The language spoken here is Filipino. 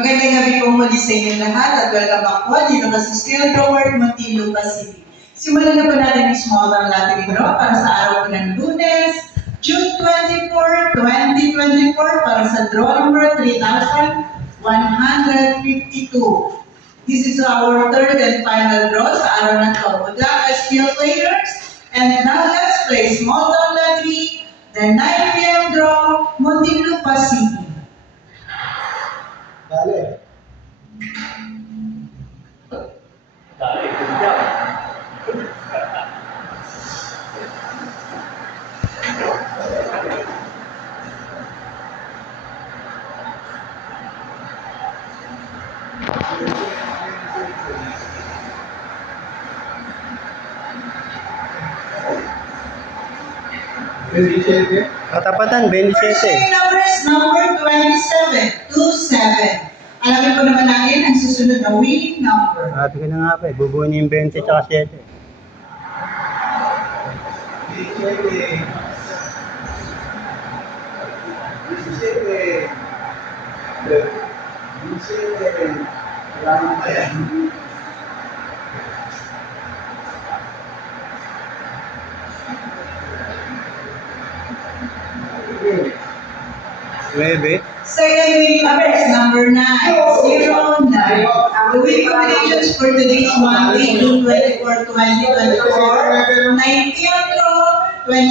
Magandang gabi po muli sa inyo lahat at welcome back po dito ka sa Stillwater, Muntinlupa City. Simulan na po natin yung small round lottery draw para sa araw po ng Lunes, June 24, 2024 para sa draw number 3,152. This is our third and final draw sa araw na ito. Good luck, SPL players! And now let's play small round lottery, the 9 p.m. draw, Muntinlupa City. Dale. Dale, good job. Katapatan, 27. First numbers, number 27, 27. Alamin po naman natin ang susunod na winning number. Sabi ko na nga pa eh, bubuo niya yung 20 tsaka 7. 9. Second winning numbers, number 9, 09. The winning combinations for today's Monday, June 24, 2024, 19 draw, 20